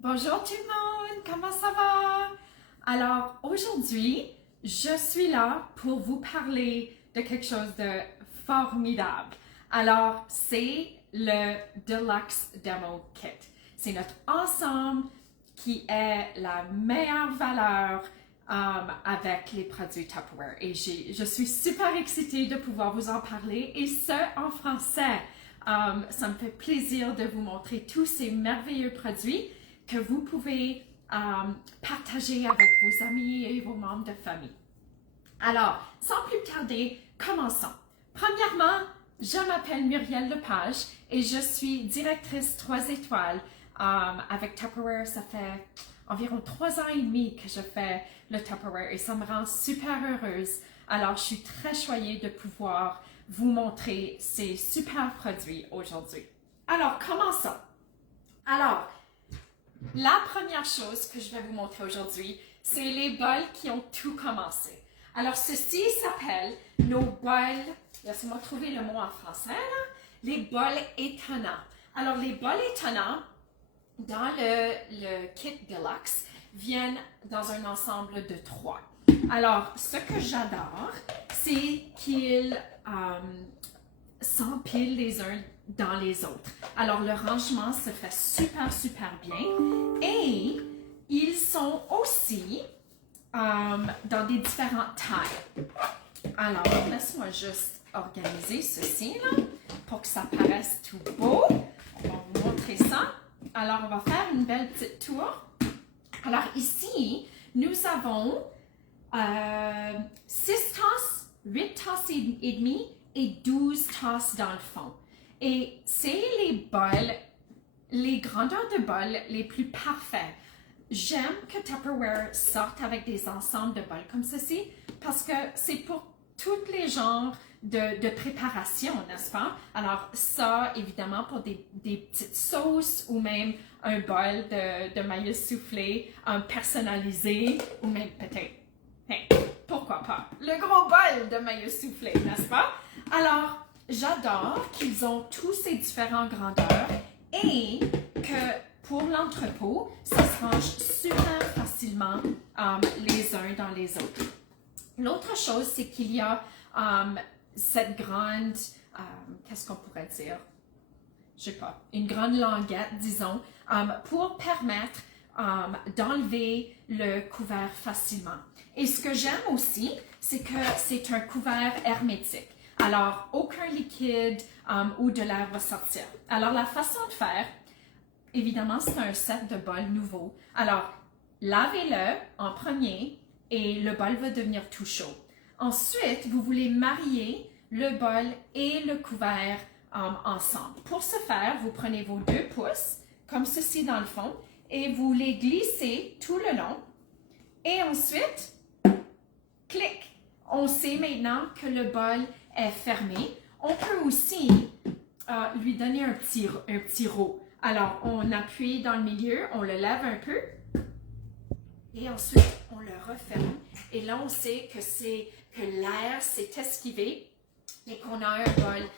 Bonjour tout le monde, comment ça va? Alors aujourd'hui, je suis là pour vous parler de quelque chose de formidable. Alors c'est le Deluxe Demo Kit. C'est notre ensemble qui est la meilleure valeur avec les produits Tupperware. Et je suis super excitée de pouvoir vous en parler et ce en français. Ça me fait plaisir de vous montrer tous ces merveilleux produits que vous pouvez partager avec vos amis et vos membres de famille. Alors, sans plus tarder, commençons. Premièrement, je m'appelle Muriel Lepage et je suis directrice 3 étoiles avec Tupperware. Ça fait environ 3 ans et demi que je fais le Tupperware et ça me rend super heureuse. Alors, je suis très choyée de pouvoir vous montrer ces super produits aujourd'hui. Alors, commençons. Alors, la première chose que je vais vous montrer aujourd'hui, c'est les bols qui ont tout commencé. Alors, ceci s'appelle nos bols, laissez-moi trouver le mot en français, là, les bols étonnants. Alors, les bols étonnants, dans le kit Deluxe, viennent dans un ensemble de 3. Alors, ce que j'adore, c'est qu'ils s'empilent les uns dans les autres. Alors, le rangement se fait super bien et ils sont aussi dans des différentes tailles. Alors, laisse-moi juste organiser ceci là, pour que ça paraisse tout beau. On va vous montrer ça. Alors, on va faire une belle petite tour. Alors, ici, nous avons 6 tasses, 8 tasses et demi et 12 tasses dans le fond. Et c'est les bols, les grandeurs de bols les plus parfaits. J'aime que Tupperware sorte avec des ensembles de bols comme ceci parce que c'est pour tous les genres de préparation, n'est-ce pas? Alors ça, évidemment, pour des petites sauces ou même un bol de maïs soufflé personnalisé ou même peut-être, hey, pourquoi pas, le gros bol de maïs soufflé, n'est-ce pas? Alors, j'adore qu'ils ont tous ces différentes grandeurs et que pour l'entrepôt, ça se range super facilement les uns dans les autres. L'autre chose, c'est qu'il y a cette grande, qu'est-ce qu'on pourrait dire? Je sais pas, une grande languette, disons, pour permettre d'enlever le couvert facilement. Et ce que j'aime aussi, c'est que c'est un couvert hermétique. Alors, aucun liquide ou de l'air va sortir. Alors, la façon de faire, évidemment, c'est un set de bols nouveau. Alors, lavez-le en premier et le bol va devenir tout chaud. Ensuite, vous voulez marier le bol et le couvert ensemble. Pour ce faire, vous prenez vos 2 pouces, comme ceci dans le fond, et vous les glissez tout le long. Et ensuite, clic! On sait maintenant que le bol est fermé. On peut aussi lui donner un petit rot. Alors, on appuie dans le milieu, on le lève un peu et ensuite, on le referme. Et là, on sait que l'air s'est esquivé et qu'on a un bol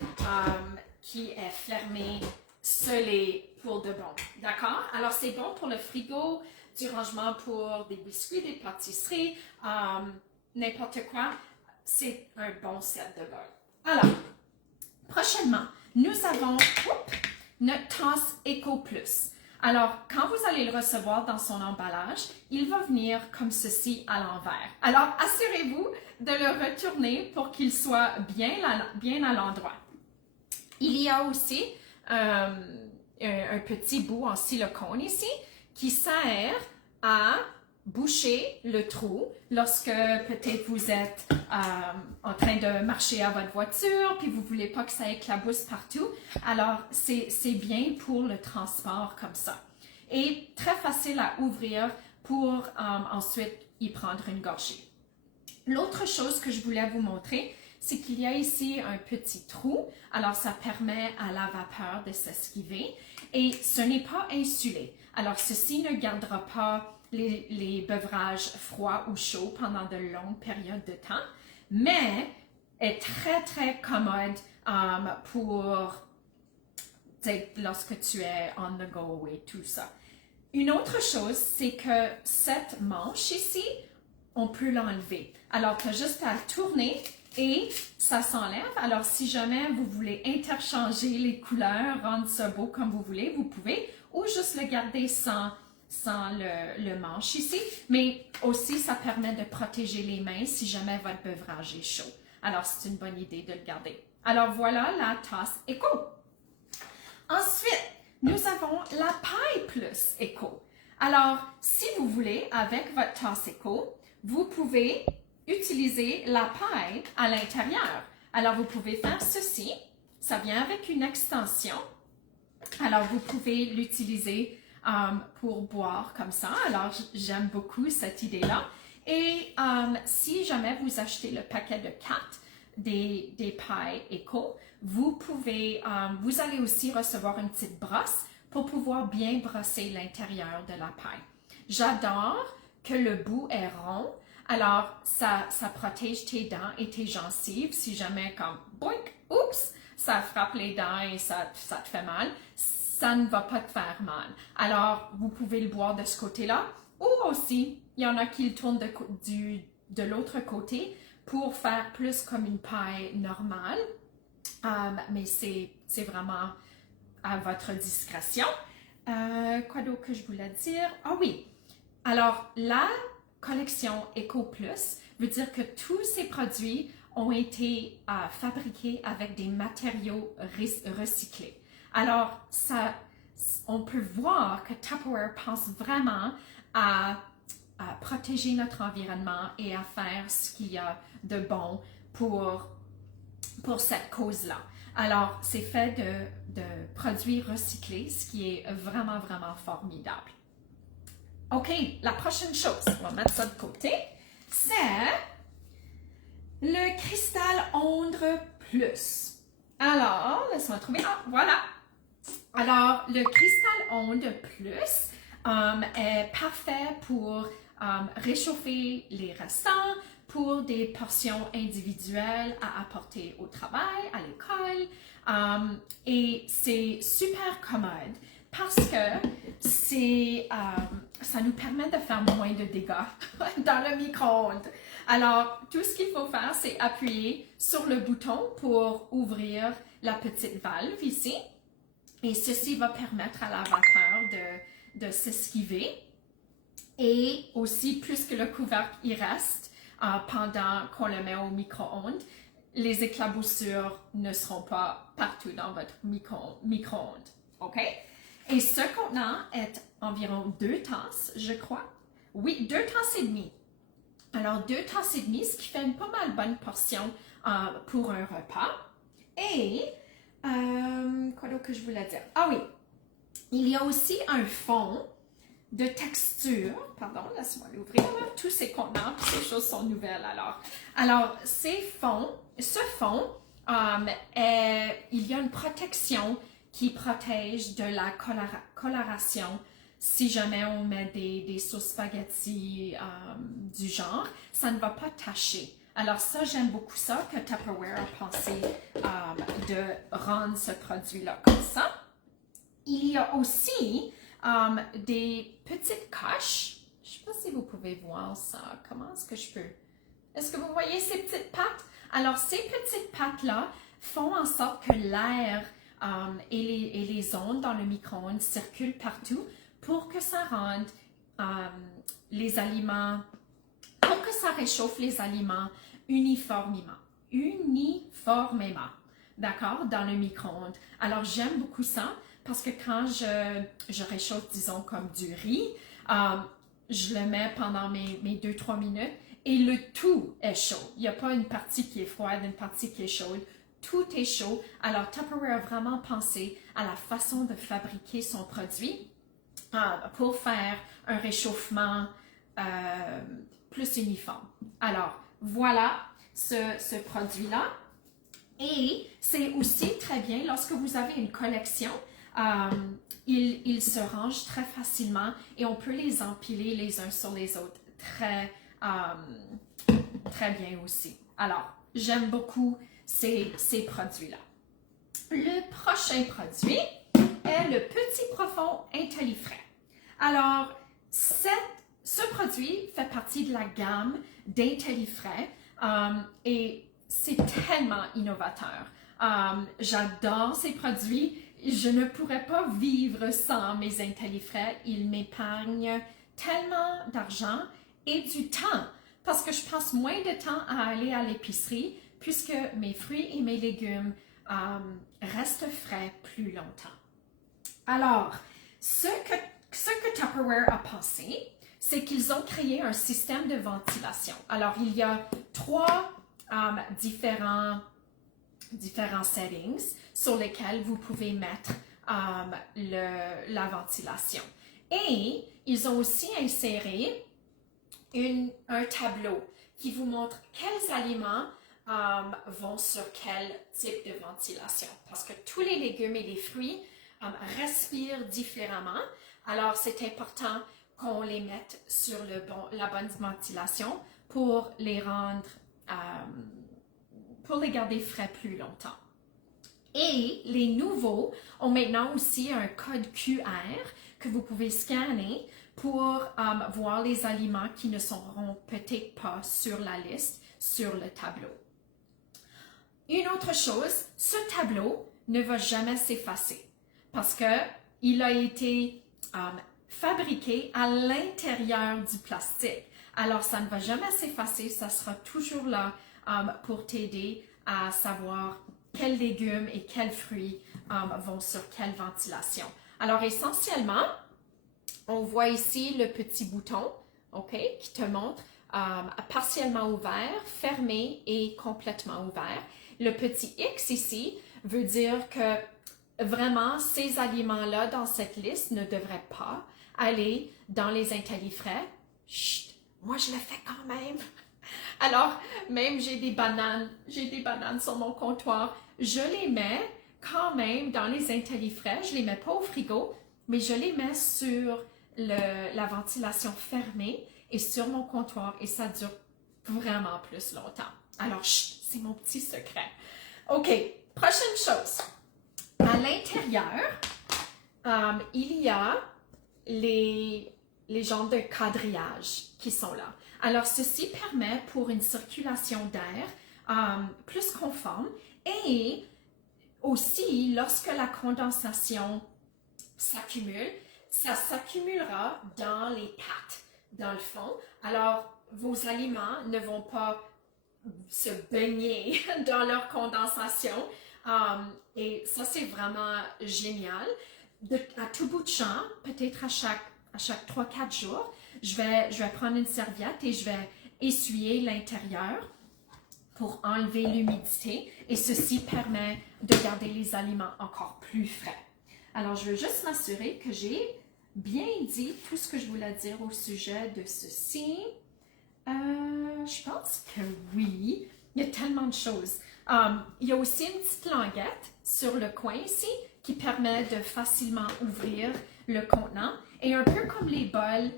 qui est fermé, scellé pour de bon. D'accord? Alors, c'est bon pour le frigo, du rangement pour des biscuits, des pâtisseries, n'importe quoi. C'est un bon set de bols. Alors, prochainement, nous avons notre tasse Eco Plus. Alors, quand vous allez le recevoir dans son emballage, il va venir comme ceci à l'envers. Alors, assurez-vous de le retourner pour qu'il soit bien à l'endroit. Il y a aussi un petit bout en silicone ici qui sert à boucher le trou lorsque peut-être vous êtes en train de marcher à votre voiture puis vous ne voulez pas que ça éclabousse partout. Alors, c'est bien pour le transport comme ça. Et très facile à ouvrir pour ensuite y prendre une gorgée. L'autre chose que je voulais vous montrer, c'est qu'il y a ici un petit trou. Alors, ça permet à la vapeur de s'esquiver et ce n'est pas insulé. Alors, ceci ne gardera pas les bevrages froids ou chauds pendant de longues périodes de temps, mais est très commode pour lorsque tu es on the go et tout ça. une autre chose, c'est que cette manche ici, on peut l'enlever. Alors, tu as juste à tourner et ça s'enlève. Alors, si jamais vous voulez interchanger les couleurs, rendre ça beau comme vous voulez, vous pouvez, ou juste le garder sans le manche ici. Mais aussi, ça permet de protéger les mains si jamais votre beuvrage est chaud. Alors, c'est une bonne idée de le garder. Alors, voilà la tasse Eco. Ensuite, nous avons la paille plus Eco. Alors, si vous voulez, avec votre tasse Eco, vous pouvez utiliser la paille à l'intérieur. Alors, vous pouvez faire ceci. Ça vient avec une extension. Alors, vous pouvez l'utiliser pour boire comme ça. Alors, j'aime beaucoup cette idée-là. Et si jamais vous achetez le paquet de 4 des pailles Eco, vous allez aussi recevoir une petite brosse pour pouvoir bien brosser l'intérieur de la paille. J'adore que le bout est rond, alors ça protège tes dents et tes gencives si jamais comme boink, oups, ça frappe les dents et ça te fait mal, ça ne va pas te faire mal. Alors, vous pouvez le boire de ce côté-là ou aussi, il y en a qui le tournent de l'autre côté pour faire plus comme une paille normale, mais c'est vraiment à votre discrétion. Quoi d'autre que je voulais dire? Ah oui, alors la collection Eco Plus veut dire que tous ces produits ont été fabriqués avec des matériaux recyclés. Alors, on peut voir que Tupperware pense vraiment à protéger notre environnement et à faire ce qu'il y a de bon pour cette cause-là. Alors, c'est fait de produits recyclés, ce qui est vraiment, vraiment formidable. OK, la prochaine chose, on va mettre ça de côté, c'est le cristal Ondre Plus. Alors, laisse-moi trouver. Ah, voilà. Alors, le cristal Ondre Plus est parfait pour réchauffer les restants, pour des portions individuelles à apporter au travail, à l'école. Et c'est super commode parce que ça nous permet de faire moins de dégâts dans le micro-ondes. Alors, tout ce qu'il faut faire, c'est appuyer sur le bouton pour ouvrir la petite valve ici. Et ceci va permettre à la vapeur de s'esquiver. Et aussi, plus que le couvercle y reste pendant qu'on le met au micro-ondes, les éclaboussures ne seront pas partout dans votre micro-ondes. OK? Et ce contenant est environ 2 tasses, je crois. Oui, 2 tasses et demie. Alors, 2 tasses et demie, ce qui fait une pas mal bonne portion pour un repas. Et, quoi d'autre que je voulais dire? Ah oui, il y a aussi un fond de texture. Pardon, laisse-moi l'ouvrir. Tous ces contenants, ces choses sont nouvelles alors. Alors, ce fond, il y a une protection qui protège de la coloration si jamais on met des sauces spaghetti du genre, ça ne va pas tacher. Alors ça, j'aime beaucoup ça, que Tupperware a pensé de rendre ce produit-là comme ça. Il y a aussi des petites coches. Je ne sais pas si vous pouvez voir ça. Comment est-ce que je peux? Est-ce que vous voyez ces petites pattes? Alors, ces petites pattes-là font en sorte que l'air et les ondes dans le micro-ondes circulent partout pour que ça rende les aliments, pour que ça réchauffe les aliments uniformément, d'accord, dans le micro-ondes. Alors, j'aime beaucoup ça parce que quand je réchauffe, disons, comme du riz, je le mets pendant mes 2-3 minutes et le tout est chaud. Il n'y a pas une partie qui est froide, une partie qui est chaude. Tout est chaud. Alors, Tupperware a vraiment pensé à la façon de fabriquer son produit pour faire un réchauffement plus uniforme. Alors, voilà ce produit-là. Et c'est aussi très bien, lorsque vous avez une collection, ils se rangent très facilement et on peut les empiler les uns sur les autres très bien aussi. Alors, j'aime beaucoup ces produits-là. Le prochain produit est le Petit Profond Intellifrais. Alors, ce produit fait partie de la gamme d'Intellifrais et c'est tellement innovateur. J'adore ces produits. Je ne pourrais pas vivre sans mes Intellifrais. Ils m'épargnent tellement d'argent et du temps parce que je passe moins de temps à aller à l'épicerie puisque mes fruits et mes légumes restent frais plus longtemps. Alors, ce que Tupperware a pensé, c'est qu'ils ont créé un système de ventilation. Alors, il y a trois différents settings sur lesquels vous pouvez mettre la ventilation. Et ils ont aussi inséré un tableau qui vous montre quels aliments vont sur quel type de ventilation. Parce que tous les légumes et les fruits respirent différemment. Alors, c'est important qu'on les mette sur la bonne ventilation pour les rendre, pour les garder frais plus longtemps. Et les nouveaux ont maintenant aussi un code QR que vous pouvez scanner pour voir les aliments qui ne seront peut-être pas sur la liste, sur le tableau. Une autre chose, ce tableau ne va jamais s'effacer parce qu'il a été fabriqué à l'intérieur du plastique. Alors, ça ne va jamais s'effacer, ça sera toujours là pour t'aider à savoir quels légumes et quels fruits vont sur quelle ventilation. Alors, essentiellement, on voit ici le petit bouton, OK, qui te montre partiellement ouvert, fermé et complètement ouvert. Le petit X ici veut dire que vraiment, ces aliments-là dans cette liste ne devraient pas aller dans les Intellifrais. Chut, moi je le fais quand même. Alors, même j'ai des bananes sur mon comptoir, je les mets quand même dans les Intellifrais. Je les mets pas au frigo, mais je les mets sur la ventilation fermée et sur mon comptoir et ça dure vraiment plus longtemps. Alors, chut, c'est mon petit secret. OK, prochaine chose. À l'intérieur, il y a les genres de quadrillage qui sont là. Alors, ceci permet pour une circulation d'air plus conforme et aussi, lorsque la condensation s'accumule, ça s'accumulera dans les pattes, dans le fond. Alors, vos aliments ne vont pas se baigner dans leur condensation. Et ça, c'est vraiment génial. À tout bout de champ, peut-être à chaque 3-4 jours, je vais prendre une serviette et je vais essuyer l'intérieur pour enlever l'humidité. Et ceci permet de garder les aliments encore plus frais. Alors, je veux juste m'assurer que j'ai bien dit tout ce que je voulais dire au sujet de ceci. Je pense que oui. Il y a tellement de choses. Il y a aussi une petite languette sur le coin ici qui permet de facilement ouvrir le contenant. Et un peu comme les bols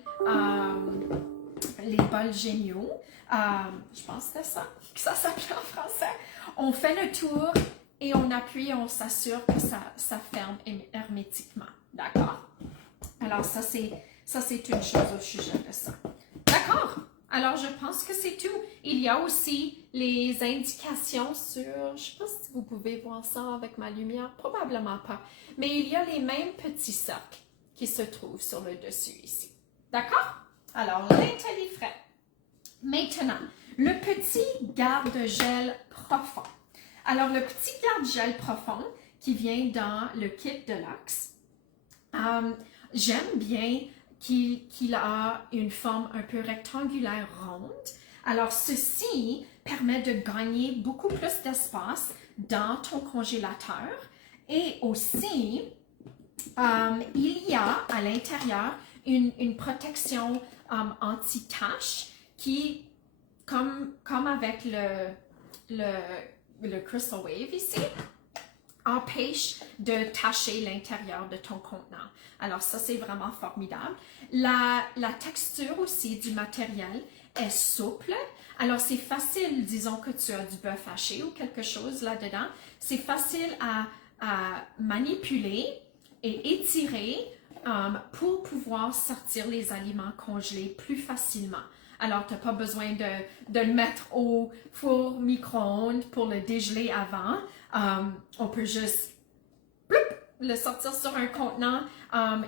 géniaux, je pense que c'est ça que ça s'appelle en français. On fait le tour et on appuie et on s'assure que ça ferme hermétiquement. D'accord? Alors ça c'est une chose au sujet de ça. D'accord? Alors, je pense que c'est tout. Il y a aussi les indications sur, je ne sais pas si vous pouvez voir ça avec ma lumière, probablement pas, mais il y a les mêmes petits cercles qui se trouvent sur le dessus ici. D'accord? Alors, l'Intellifrais. Maintenant, le petit garde-gel profond. Alors, le petit garde-gel profond qui vient dans le kit Deluxe, j'aime bien qu'il a une forme un peu rectangulaire ronde. Alors, ceci permet de gagner beaucoup plus d'espace dans ton congélateur. Et aussi, il y a à l'intérieur une protection anti-tache qui, comme avec le Crystal Wave ici, empêche de tacher l'intérieur de ton contenant. Alors ça, c'est vraiment formidable. La texture aussi du matériel est souple. Alors c'est facile, disons que tu as du bœuf haché ou quelque chose là-dedans, c'est facile à manipuler et étirer pour pouvoir sortir les aliments congelés plus facilement. Alors, tu n'as pas besoin de le mettre au four micro-ondes pour le dégeler avant. On peut juste le sortir sur un contenant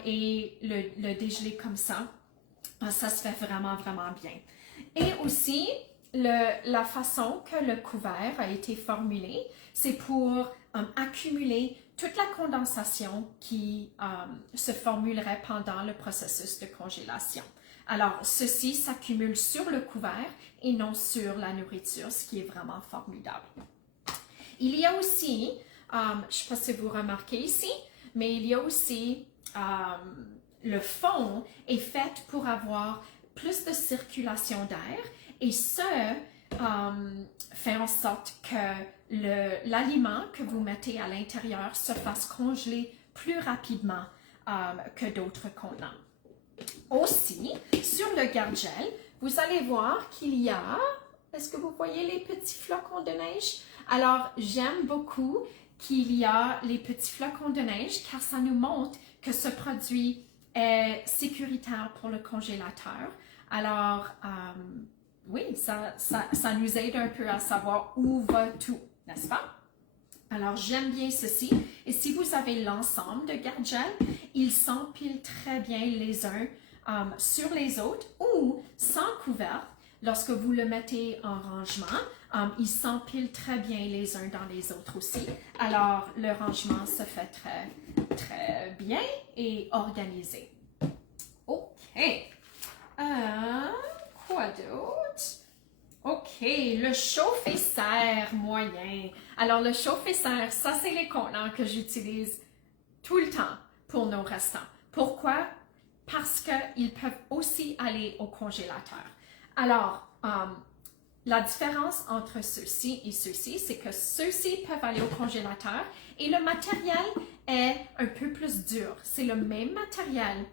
et le dégeler comme ça. Ça se fait vraiment, vraiment bien. Et aussi, la façon que le couvert a été formulé, c'est pour accumuler toute la condensation qui se formulerait pendant le processus de congélation. Alors, ceci s'accumule sur le couvert et non sur la nourriture, ce qui est vraiment formidable. Il y a aussi, je ne sais pas si vous remarquez ici, mais il y a aussi le fond est fait pour avoir plus de circulation d'air et ce fait en sorte que l'aliment que vous mettez à l'intérieur se fasse congeler plus rapidement que d'autres contenants. Aussi, sur le garde-gel, vous allez voir qu'il y a, est-ce que vous voyez les petits flocons de neige? Alors, j'aime beaucoup qu'il y a les petits flocons de neige car ça nous montre que ce produit est sécuritaire pour le congélateur. Alors, oui, ça nous aide un peu à savoir où va tout, n'est-ce pas? Alors, j'aime bien ceci. Et si vous avez l'ensemble de garde-gel, ils s'empilent très bien les uns sur les autres ou sans couvercle. Lorsque vous le mettez en rangement, ils s'empilent très bien les uns dans les autres aussi. Alors, le rangement se fait très, très bien et organisé. OK. Quoi d'autre? OK, le chauffe-et-serre moyen. Alors, le chauffe-et-serre, ça, c'est les contenants que j'utilise tout le temps pour nos restants. Pourquoi? Parce qu'ils peuvent aussi aller au congélateur. Alors, la différence entre ceux-ci et ceux-ci, c'est que ceux-ci peuvent aller au congélateur et le matériel est un peu plus dur. C'est le même matériel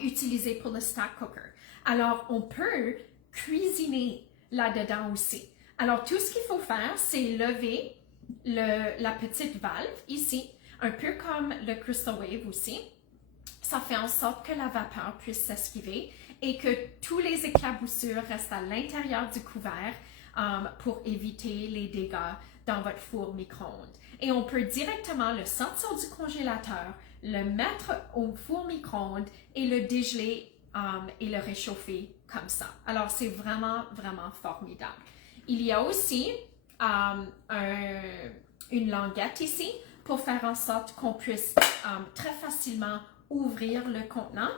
utilisé pour le stack cooker. Alors, on peut cuisiner là-dedans aussi. Alors, tout ce qu'il faut faire, c'est lever la petite valve ici, un peu comme le Crystal Wave aussi. Ça fait en sorte que la vapeur puisse s'esquiver et que tous les éclaboussures restent à l'intérieur du couvert pour éviter les dégâts dans votre four micro-ondes. Et on peut directement le sortir du congélateur, le mettre au four micro-ondes et le dégeler et le réchauffer comme ça. Alors, c'est vraiment, vraiment formidable. Il y a aussi une languette ici pour faire en sorte qu'on puisse très facilement ouvrir le contenant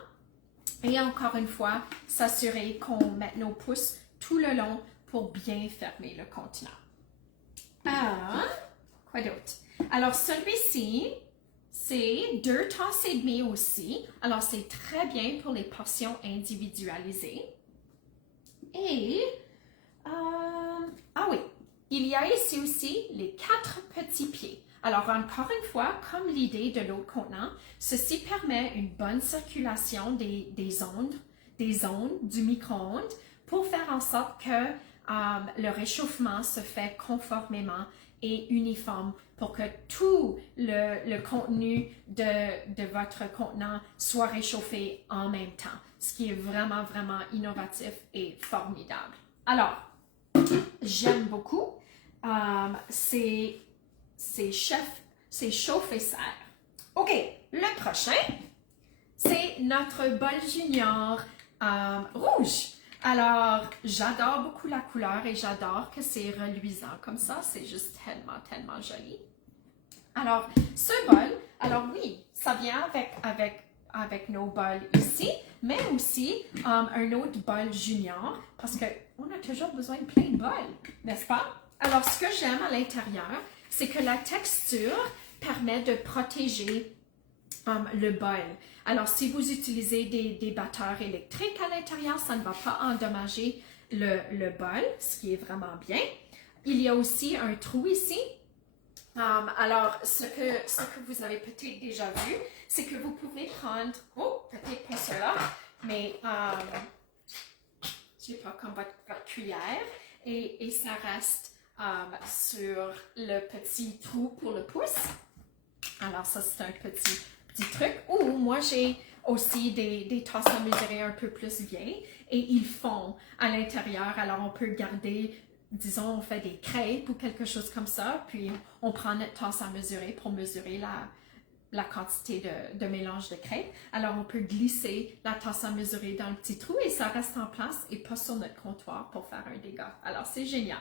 et encore une fois, s'assurer qu'on mette nos pouces tout le long pour bien fermer le contenant. Quoi d'autre? Alors, celui-ci, c'est 2 tasses et demie aussi. Alors, c'est très bien pour les portions individualisées. Et, oui, il y a ici aussi les 4 petits pieds. Alors, encore une fois, comme l'idée de l'autre contenant, ceci permet une bonne circulation des ondes du micro-ondes pour faire en sorte que le réchauffement se fait conformément et uniforme pour que tout le contenu de votre contenant soit réchauffé en même temps, ce qui est vraiment, vraiment innovatif et formidable. Alors, j'aime beaucoup. C'est chauffe-et-serre. OK, le prochain, c'est notre bol junior rouge. Alors, j'adore beaucoup la couleur et j'adore que c'est reluisant comme ça. C'est juste tellement, tellement joli. Alors, ce bol, alors oui, ça vient avec nos bols ici, mais aussi un autre bol junior parce qu'on a toujours besoin de plein de bols, n'est-ce pas? Alors, ce que j'aime à l'intérieur, c'est que la texture permet de protéger le bol. Alors, si vous utilisez des batteurs électriques à l'intérieur, ça ne va pas endommager le bol, ce qui est vraiment bien. Il y a aussi un trou ici. Alors, ce que vous avez peut-être déjà vu, c'est que vous pouvez prendre, peut-être pas cela, mais je sais pas, comme votre cuillère, et ça reste sur le petit trou pour le pouce. Alors, ça, c'est un petit petits trucs. Ou moi, j'ai aussi des tasses à mesurer un peu plus vieilles et ils font à l'intérieur. Alors, on peut garder, disons, on fait des crêpes ou quelque chose comme ça, puis on prend notre tasse à mesurer pour mesurer la quantité de mélange de crêpes. Alors, on peut glisser la tasse à mesurer dans le petit trou et ça reste en place et pas sur notre comptoir pour faire un dégât. Alors, c'est génial.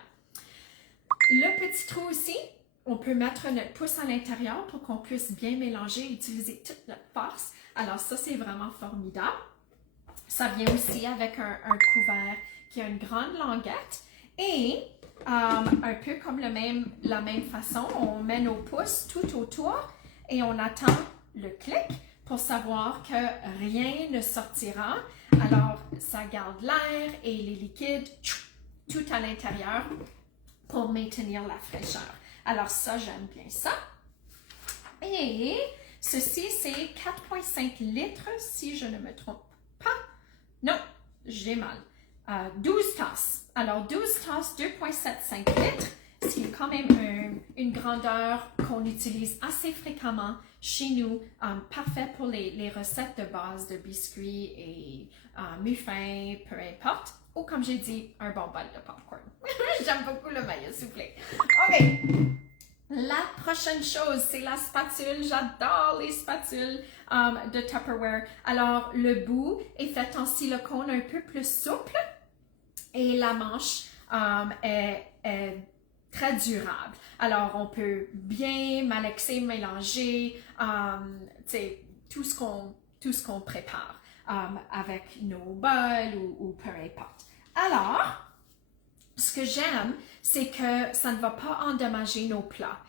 Le petit trou aussi, on peut mettre notre pouce à l'intérieur pour qu'on puisse bien mélanger et utiliser toute notre force. Alors, ça, c'est vraiment formidable. Ça vient aussi avec un couvert qui a une grande languette et un peu comme la même façon, on met nos pouces tout autour et on attend le clic pour savoir que rien ne sortira. Alors, ça garde l'air et les liquides tout à l'intérieur pour maintenir la fraîcheur. Alors ça, j'aime bien ça. Et ceci, c'est 4,5 litres, si je ne me trompe pas. Non, j'ai mal. 12 tasses. Alors, 12 tasses, 2,75 litres, ce qui est quand même une grandeur qu'on utilise assez fréquemment chez nous, parfait pour les recettes de base de biscuits et muffins, peu importe. Ou comme j'ai dit, un bon bol de popcorn. J'aime beaucoup le maillot soufflé. OK. La prochaine chose, c'est la spatule. J'adore les spatules de Tupperware. Alors, le bout est fait en silicone un peu plus souple et la manche est très durable. Alors, on peut bien malaxer, mélanger tout ce qu'on prépare avec nos bols ou peu importe. Alors, ce que j'aime, c'est que ça ne va pas endommager nos plats.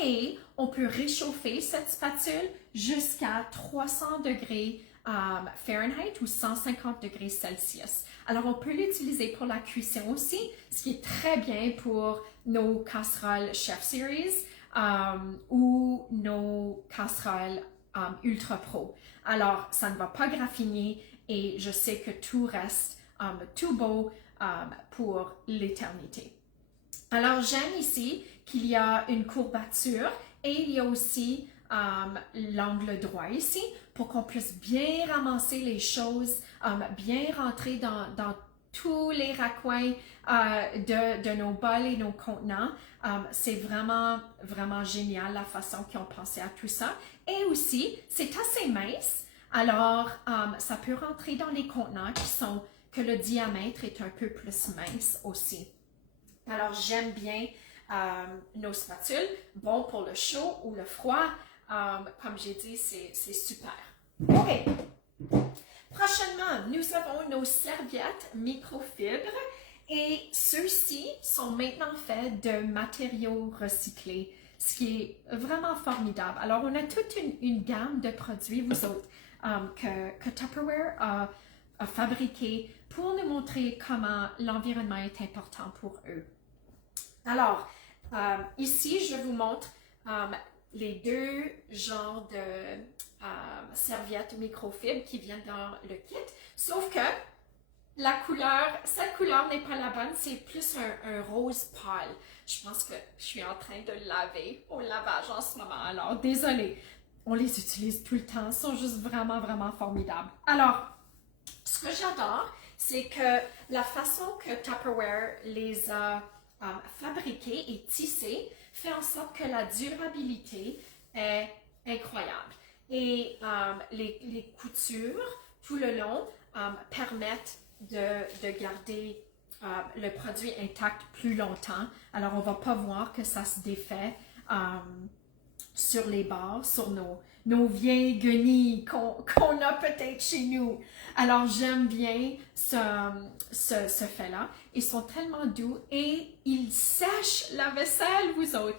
Et on peut réchauffer cette spatule jusqu'à 300 degrés Fahrenheit ou 150 degrés Celsius. Alors, on peut l'utiliser pour la cuisson aussi, ce qui est très bien pour nos casseroles Chef Series ou nos casseroles Ultra Pro. Alors, ça ne va pas graffiner et je sais que tout reste tout beau pour l'éternité. Alors, j'aime ici qu'il y a une courbature et il y a aussi l'angle droit ici pour qu'on puisse bien ramasser les choses, bien rentrer dans tous les raccoins de nos bols et nos contenants. C'est vraiment, vraiment génial la façon qu'ils ont pensé à tout ça. Et aussi, c'est assez mince, alors ça peut rentrer dans les contenants que le diamètre est un peu plus mince aussi. Alors, j'aime bien nos spatules, bon pour le chaud ou le froid. Comme j'ai dit, c'est super. OK. Prochainement, nous avons nos serviettes microfibres et ceux-ci sont maintenant faits de matériaux recyclés, ce qui est vraiment formidable. Alors, on a toute une gamme de produits, vous autres, que Tupperware a fabriqué pour nous montrer comment l'environnement est important pour eux. Alors, ici, je vous montre les deux genres de serviettes microfibres qui viennent dans le kit, sauf que cette couleur n'est pas la bonne, c'est plus un rose pâle. Je pense que je suis en train de le laver au lavage en ce moment, alors désolée. On les utilise tout le temps, ils sont juste vraiment, vraiment formidables. Alors, ce que j'adore, c'est que la façon que Tupperware les a fabriqués et tissés fait en sorte que la durabilité est incroyable. Et les coutures tout le long permettent de garder le produit intact plus longtemps. Alors, on ne va pas voir que ça se défait sur les bords, sur nos vieilles guenilles qu'on a peut-être chez nous. Alors, j'aime bien ce fait-là. Ils sont tellement doux et ils sèchent la vaisselle, vous autres.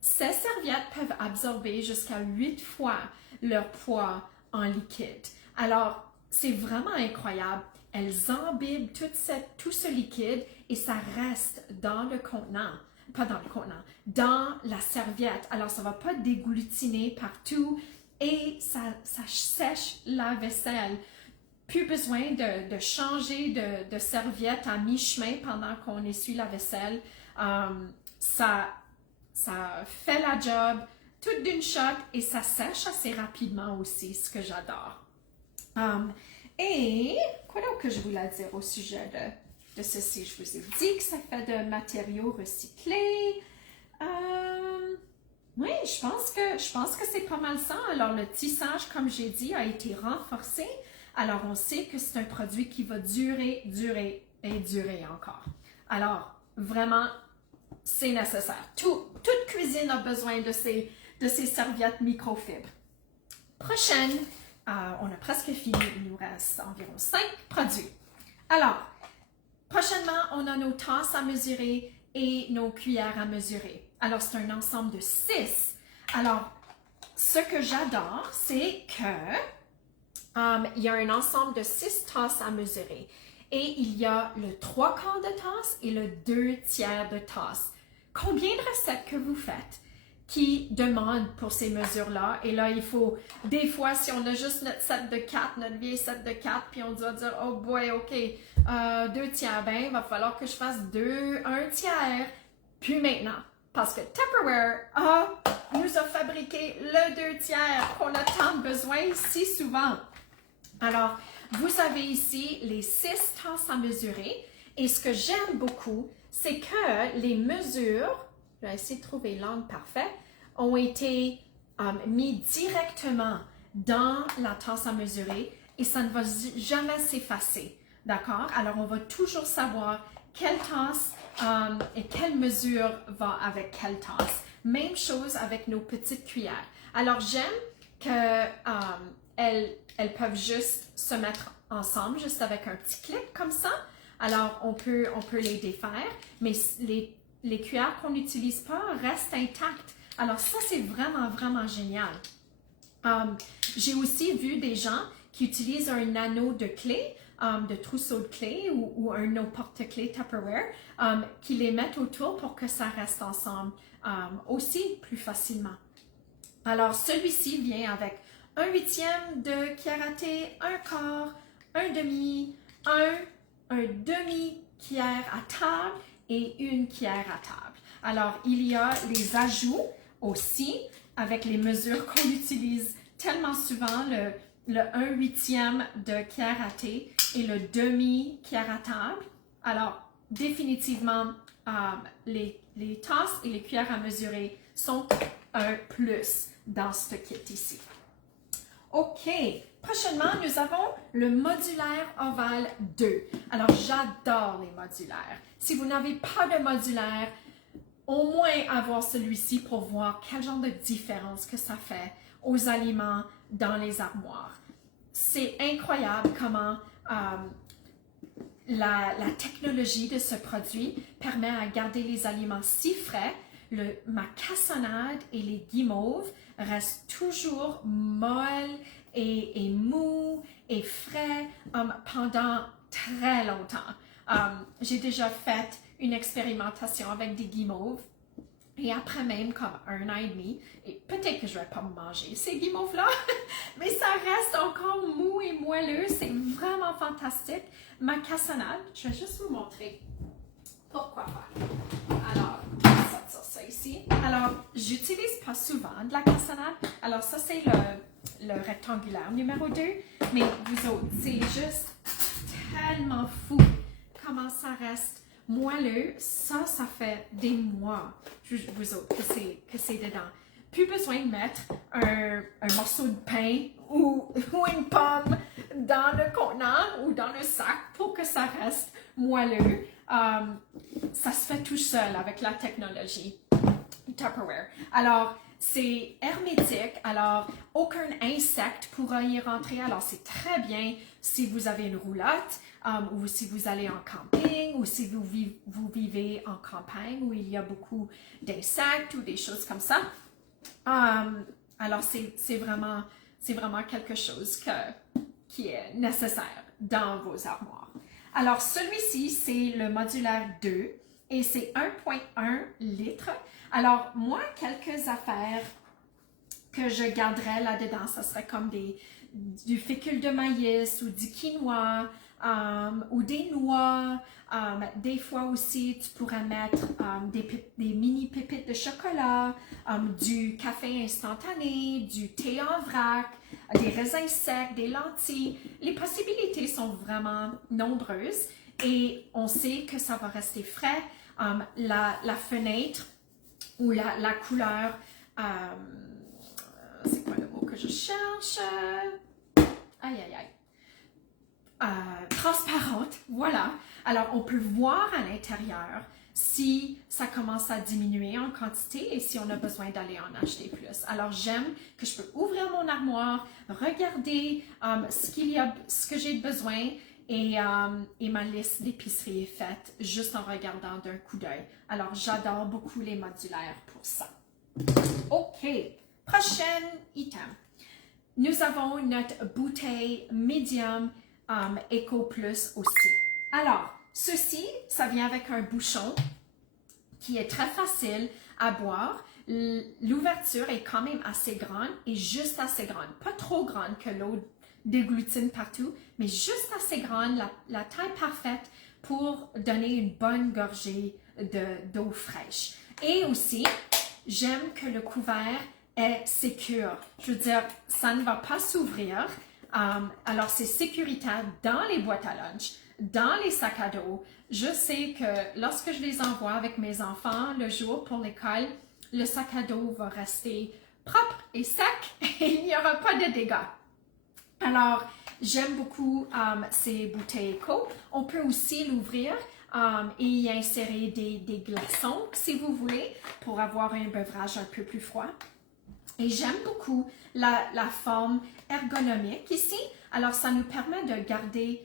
Ces serviettes peuvent absorber jusqu'à 8 fois leur poids en liquide. Alors, c'est vraiment incroyable. Elles imbibent tout ce liquide et ça reste dans le contenant. Pas dans le contenant, dans la serviette. Alors, ça ne va pas déglutiner partout et ça sèche la vaisselle. Plus besoin de changer de serviette à mi-chemin pendant qu'on essuie la vaisselle. Ça fait la job tout d'une shot et ça sèche assez rapidement aussi, ce que j'adore. Et quoi d'autre que je voulais dire au sujet de ceci? Je vous ai dit que ça fait de matériaux recyclés. Oui, je pense que c'est pas mal ça. Alors, le tissage, comme j'ai dit, a été renforcé. Alors, on sait que c'est un produit qui va durer, durer et durer encore. Alors, vraiment, c'est nécessaire. Toute cuisine a besoin de ces serviettes microfibres. Prochaine, on a presque fini. Il nous reste environ 5 produits. Alors, prochainement, on a nos tasses à mesurer et nos cuillères à mesurer. Alors, c'est un ensemble de 6. Alors, ce que j'adore, c'est que il y a un ensemble de 6 tasses à mesurer. Et il y a le 3/4 de tasse et le 2/3 de tasse. Combien de recettes que vous faites qui demandent pour ces mesures-là? Et là, il faut, des fois, si on a juste notre set de 4, notre vieille set de 4, puis on doit dire, oh boy, ok, 2/3, ben, il va falloir que je fasse 1/3. Puis maintenant, parce que Tupperware nous a fabriqué le 2/3 qu'on a tant besoin si souvent. Alors, vous avez ici les 6 tasses à mesurer. Et ce que j'aime beaucoup, c'est que les mesures, je vais essayer de trouver l'angle parfait, ont été mis directement dans la tasse à mesurer et ça ne va jamais s'effacer. D'accord? Alors, on va toujours savoir quelle tasse et quelle mesure va avec quelle tasse. Même chose avec nos petites cuillères. Alors, j'aime qu'elles peuvent juste se mettre ensemble, juste avec un petit clip comme ça. Alors, on peut les défaire, mais les cuillères qu'on n'utilise pas restent intactes. Alors, ça, c'est vraiment, vraiment génial. J'ai aussi vu des gens qui utilisent un anneau de clé, de trousseau de clés ou un anneau porte-clés Tupperware, qui les mettent autour pour que ça reste ensemble aussi plus facilement. Alors, celui-ci vient avec 1/8 de cuillère à thé, 1/4, 1/2, un demi-cuillère à table et une cuillère à table. Alors, il y a les ajouts aussi avec les mesures qu'on utilise tellement souvent, le 1/8 de cuillère à thé et le demi-cuillère à table. Alors, définitivement, les tasses et les cuillères à mesurer sont un plus dans ce kit ici. OK, prochainement, nous avons le modulaire ovale 2. Alors, j'adore les modulaires. Si vous n'avez pas de modulaire, au moins avoir celui-ci pour voir quel genre de différence que ça fait aux aliments dans les armoires. C'est incroyable comment la technologie de ce produit permet à garder les aliments si frais. Ma cassonade et les guimauves restent toujours molles et mous et frais pendant très longtemps. J'ai déjà fait une expérimentation avec des guimauves et après même comme 1 an et demi, et peut-être que je ne vais pas me manger ces guimauves-là, mais ça reste encore mou et moelleux, c'est vraiment fantastique. Ma cassonade, je vais juste vous montrer pourquoi pas. Alors, ça ici. Alors, j'utilise pas souvent de la cassonade. Alors, ça, c'est le rectangulaire numéro 2. Mais vous autres, c'est juste tellement fou comment ça reste moelleux. Ça fait des mois, vous autres, que c'est dedans. Plus besoin de mettre un morceau de pain ou une pomme dans le contenant ou dans le sac pour que ça reste moelleux. Ça se fait tout seul avec la technologie Tupperware. Alors, c'est hermétique, alors aucun insecte pourra y rentrer. Alors, c'est très bien si vous avez une roulotte ou si vous allez en camping ou si vous vivez en campagne où il y a beaucoup d'insectes ou des choses comme ça. Alors, c'est vraiment quelque chose qui est nécessaire dans vos armoires. Alors, celui-ci, c'est le modulaire 2 et c'est 1,1 litre. Alors, moi, quelques affaires que je garderais là-dedans, ça serait comme du fécule de maïs ou du quinoa, ou des noix. Des fois aussi, tu pourrais mettre des mini pépites de chocolat, du café instantané, du thé en vrac, des raisins secs, des lentilles. Les possibilités sont vraiment nombreuses et on sait que ça va rester frais. La fenêtre ou la couleur, c'est quoi le mot que je cherche? Aïe, aïe, aïe. Transparente, voilà. Alors, on peut voir à l'intérieur si ça commence à diminuer en quantité et si on a besoin d'aller en acheter plus. Alors, j'aime que je peux ouvrir mon armoire, regarder ce que j'ai besoin et ma liste d'épicerie est faite juste en regardant d'un coup d'œil. Alors, j'adore beaucoup les modulaires pour ça. OK, prochain item. Nous avons notre bouteille medium Eco Plus aussi. Alors, ceci, ça vient avec un bouchon qui est très facile à boire. L'ouverture est quand même assez grande et juste assez grande. Pas trop grande que l'eau déglutine partout, mais juste assez grande, la taille parfaite pour donner une bonne gorgée d'eau fraîche. Et aussi, j'aime que le couvert est sécure. Je veux dire, ça ne va pas s'ouvrir. Alors, c'est sécuritaire dans les boîtes à lunch, dans les sacs à dos. Je sais que lorsque je les envoie avec mes enfants le jour pour l'école, le sac à dos va rester propre et sec et il n'y aura pas de dégâts. Alors, j'aime beaucoup ces bouteilles Eco. On peut aussi l'ouvrir et y insérer des glaçons, si vous voulez, pour avoir un beverage un peu plus froid. Et j'aime beaucoup la forme ergonomique ici. Alors, ça nous permet de garder,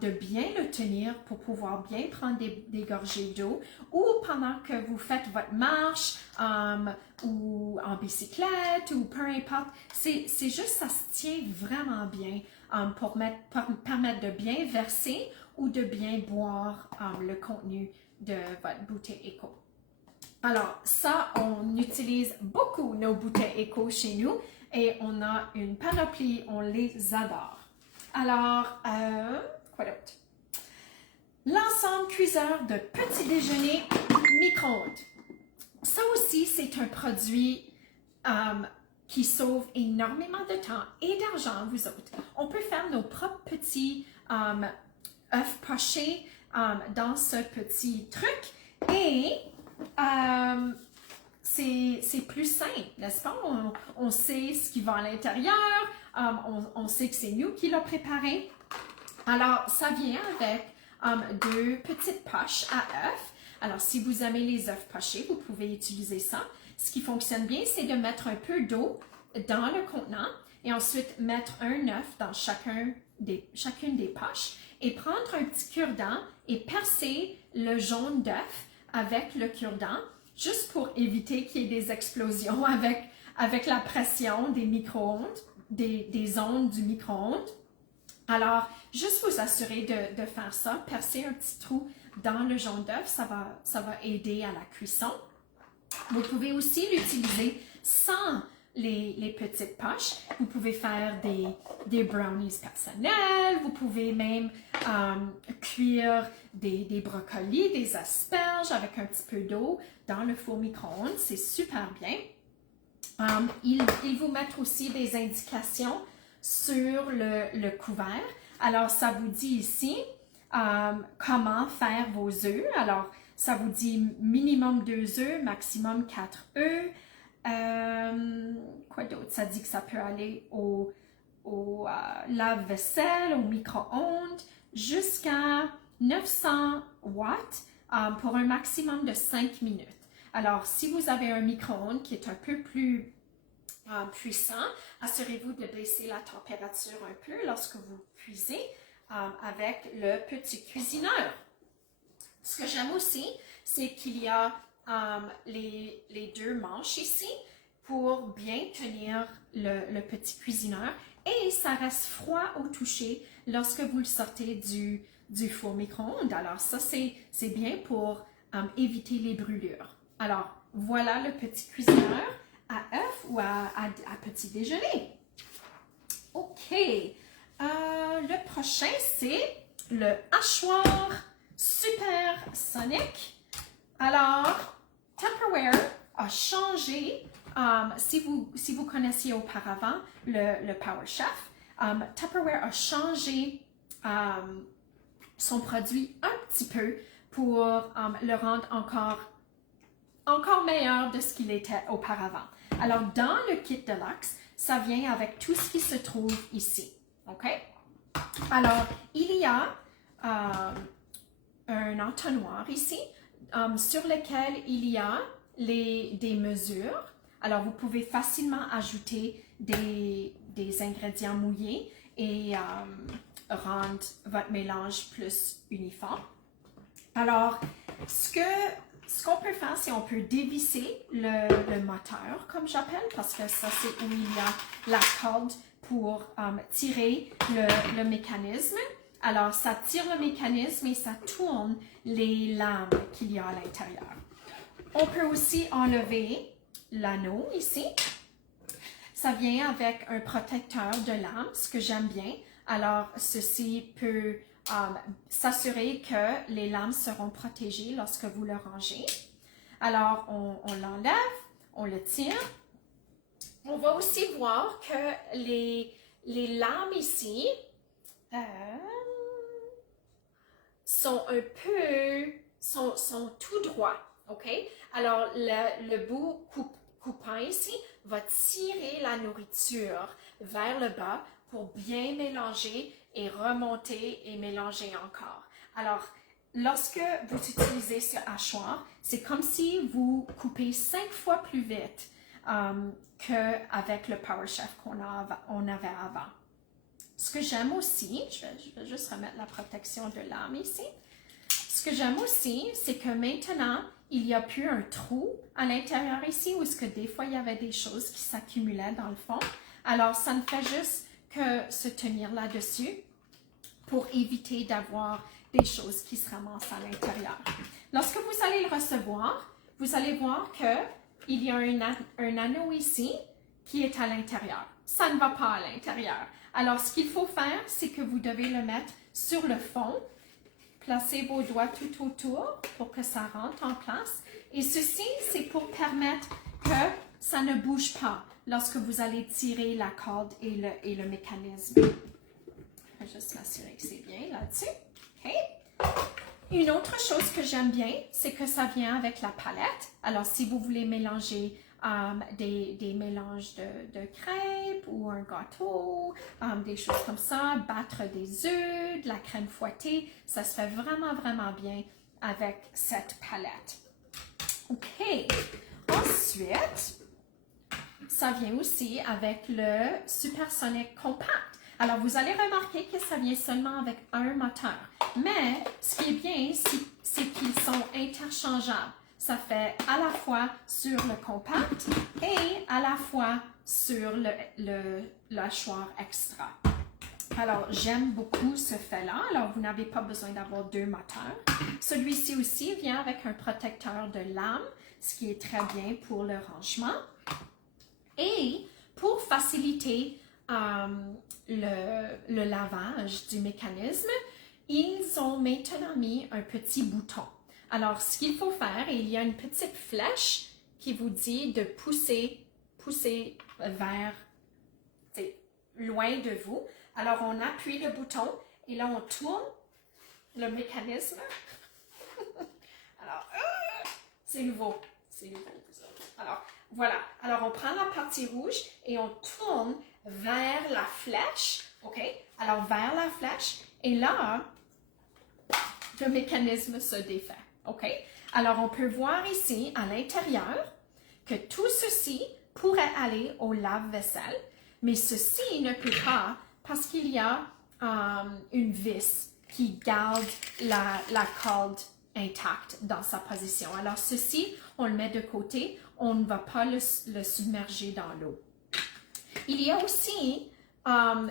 de bien le tenir pour pouvoir bien prendre des gorgées d'eau ou pendant que vous faites votre marche ou en bicyclette ou peu importe. C'est juste, ça se tient vraiment bien pour permettre de bien verser ou de bien boire le contenu de votre bouteille Eco. Alors, ça, on utilise beaucoup nos bouteilles Eco chez nous et on a une panoplie, on les adore. Alors, quoi d'autre? L'ensemble cuiseur de petit déjeuner micro-ondes. Ça aussi, c'est un produit qui sauve énormément de temps et d'argent, vous autres. On peut faire nos propres petits œufs pochés dans ce petit truc et c'est plus simple, n'est-ce pas? On sait ce qui va à l'intérieur, on sait que c'est nous qui l'a préparé. Alors, ça vient avec deux petites poches à œufs. Alors, si vous aimez les œufs pochés, vous pouvez utiliser ça. Ce qui fonctionne bien, c'est de mettre un peu d'eau dans le contenant et ensuite mettre un œuf dans chacune des poches et prendre un petit cure-dent et percer le jaune d'œuf avec le cure-dent, juste pour éviter qu'il y ait des explosions avec la pression des micro-ondes, des ondes du micro-ondes. Alors, juste vous assurer de faire ça, percer un petit trou dans le jaune d'œuf, ça va aider à la cuisson. Vous pouvez aussi l'utiliser sans les petites poches. Vous pouvez faire des brownies personnels, vous pouvez même cuire des brocolis, des asperges avec un petit peu d'eau dans le four micro-ondes. C'est super bien. Ils vous mettent aussi des indications sur le couvert. Alors, ça vous dit ici comment faire vos œufs. Alors, ça vous dit minimum 2 œufs, maximum 4 œufs. Quoi d'autre? Ça dit que ça peut aller au lave-vaisselle, au micro-ondes, jusqu'à 900 watts pour un maximum de 5 minutes. Alors, si vous avez un micro-ondes qui est un peu plus puissant, assurez-vous de baisser la température un peu lorsque vous cuisez avec le petit cuisineur. Ce que j'aime aussi, c'est qu'il y a les deux manches ici pour bien tenir le petit cuisineur et ça reste froid au toucher lorsque vous le sortez du four micro-ondes. Alors ça, c'est bien pour éviter les brûlures. Alors, voilà le petit cuisineur à œufs ou à petit déjeuner. OK. Le prochain, c'est le hachoir supersonique. Alors, Tupperware a changé, si vous connaissiez auparavant le Power Chef, Tupperware a changé son produit un petit peu pour le rendre encore meilleur de ce qu'il était auparavant. Alors, dans le kit Deluxe, ça vient avec tout ce qui se trouve ici. OK? Alors, il y a un entonnoir ici sur lequel il y a des mesures. Alors, vous pouvez facilement ajouter des ingrédients mouillés et rendre votre mélange plus uniforme. Alors, ce qu'on peut faire, c'est on peut dévisser le moteur, comme j'appelle, parce que ça, c'est où il y a la corde pour tirer le mécanisme. Alors, ça tire le mécanisme et ça tourne les lames qu'il y a à l'intérieur. On peut aussi enlever l'anneau ici. Ça vient avec un protecteur de lames, ce que j'aime bien. Alors, ceci peut s'assurer que les lames seront protégées lorsque vous le rangez. Alors, on l'enlève, on le tire. On va aussi voir que les lames ici sont sont tout droits, OK? Alors, le bout coupant ici va tirer la nourriture vers le bas pour bien mélanger et remonter et mélanger encore. Alors, lorsque vous utilisez ce hachoir, c'est comme si vous coupez 5 fois plus vite qu'avec le Power Chef qu'on avait avant. Ce que j'aime aussi, je vais juste remettre la protection de lame ici. Ce que j'aime aussi, c'est que maintenant, il n'y a plus un trou à l'intérieur ici où est-ce que des fois, il y avait des choses qui s'accumulaient dans le fond. Alors, ça ne fait juste que se tenir là-dessus pour éviter d'avoir des choses qui se ramassent à l'intérieur. Lorsque vous allez le recevoir, vous allez voir qu'il y a un anneau ici qui est à l'intérieur. Ça ne va pas à l'intérieur. Alors, ce qu'il faut faire, c'est que vous devez le mettre sur le fond. Placez vos doigts tout autour pour que ça rentre en place. Et ceci, c'est pour permettre que ça ne bouge pas lorsque vous allez tirer la corde et le mécanisme. Je vais juste m'assurer que c'est bien là-dessus. OK? Une autre chose que j'aime bien, c'est que ça vient avec la palette. Alors, si vous voulez mélanger des mélanges de crêpes ou un gâteau, des choses comme ça, battre des œufs, de la crème fouettée, ça se fait vraiment, vraiment bien avec cette palette. OK. Ensuite, ça vient aussi avec le Supersonic Compact. Alors, vous allez remarquer que ça vient seulement avec un moteur. Mais, ce qui est bien, c'est qu'ils sont interchangeables. Ça fait à la fois sur le compact et à la fois sur le hachoir extra. Alors, j'aime beaucoup ce fait-là. Alors, vous n'avez pas besoin d'avoir deux moteurs. Celui-ci aussi vient avec un protecteur de lame, ce qui est très bien pour le rangement. Et pour faciliter le lavage du mécanisme, ils ont maintenant mis un petit bouton. Alors, ce qu'il faut faire, il y a une petite flèche qui vous dit de pousser vers loin de vous. Alors, on appuie le bouton et là, on tourne le mécanisme. Alors, c'est nouveau. C'est nouveau. Alors, voilà. Alors, on prend la partie rouge et on tourne vers la flèche. OK? Alors, vers la flèche. Et là, le mécanisme se défait. OK? Alors, on peut voir ici, à l'intérieur, que tout ceci pourrait aller au lave-vaisselle, mais ceci ne peut pas parce qu'il y a une vis qui garde la corde intacte dans sa position. Alors, ceci, on le met de côté, on ne va pas le submerger dans l'eau. Il y a aussi un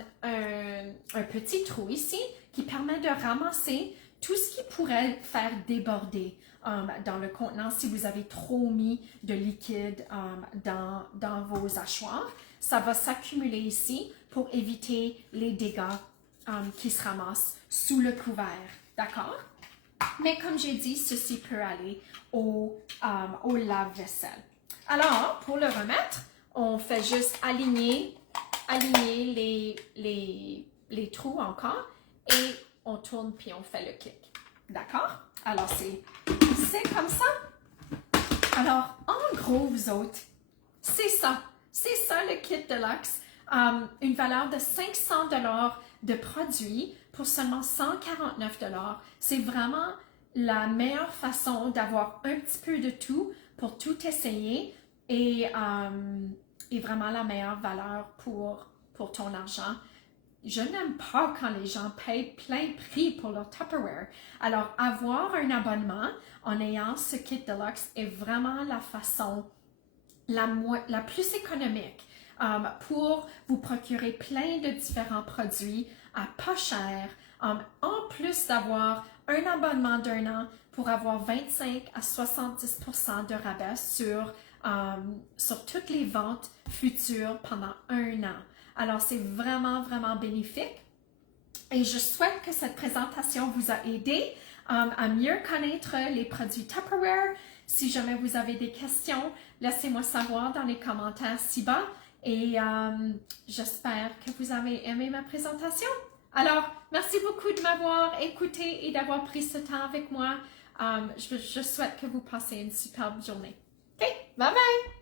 petit trou ici qui permet de ramasser tout ce qui pourrait faire déborder dans le contenant si vous avez trop mis de liquide dans vos hachoirs. Ça va s'accumuler ici pour éviter les dégâts qui se ramassent sous le couvert. D'accord? Mais comme j'ai dit, ceci peut aller au lave-vaisselle. Alors, pour le remettre, on fait juste aligner les trous encore et on tourne puis on fait le clic. D'accord? Alors, c'est comme ça. Alors, en gros, vous autres, c'est ça. C'est ça le kit Deluxe. Une valeur de 500 $ de produits pour seulement 149 $. C'est vraiment la meilleure façon d'avoir un petit peu de tout pour tout essayer et vraiment la meilleure valeur pour ton argent. Je n'aime pas quand les gens payent plein prix pour leur Tupperware. Alors, avoir un abonnement en ayant ce kit Deluxe est vraiment la façon la plus économique pour vous procurer plein de différents produits à pas cher, en plus d'avoir un abonnement d'1 an pour avoir 25 à 70% de rabais sur toutes les ventes futures pendant 1 an. Alors, c'est vraiment, vraiment bénéfique. Et je souhaite que cette présentation vous a aidé à mieux connaître les produits Tupperware. Si jamais vous avez des questions, laissez-moi savoir dans les commentaires ci-bas. Et j'espère que vous avez aimé ma présentation. Alors, merci beaucoup de m'avoir écouté et d'avoir pris ce temps avec moi. Je souhaite que vous passiez une superbe journée. OK, bye bye!